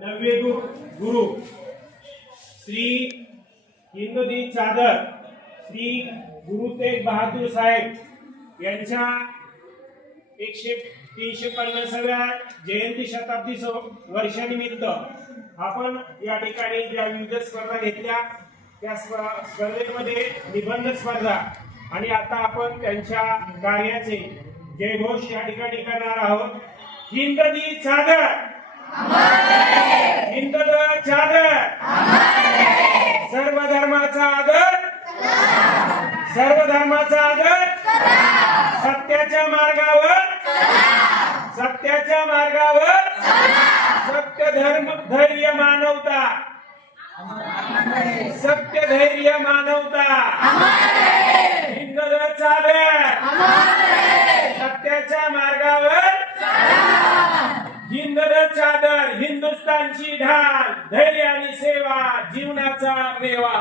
नववे गुरु श्री हिंदुदी चादर श्री गुरु तेग बहादूर साहेब यांच्या 350व्या जयंती शताब्दी वर्षानिमित्त आपण या ठिकाणी ज्या विविध स्पर्धा घेतल्या त्या स्पर्धेमध्ये निबंध स्पर्धा आणि आता आपण त्यांच्या कार्याचे जयघोष या ठिकाणी करणार आहोत। हिंददी चादर हिंद चादर सर्व धर्माचा आदर सत्याच्या मार्गावर सत्य धर्म धैर्य मानवता हिंद चादर सत्याच्या मार्गावर हिंद चादर हिंदुस्तानची ढाल धैर्य आणि सेवा जीवनाचा मेवा।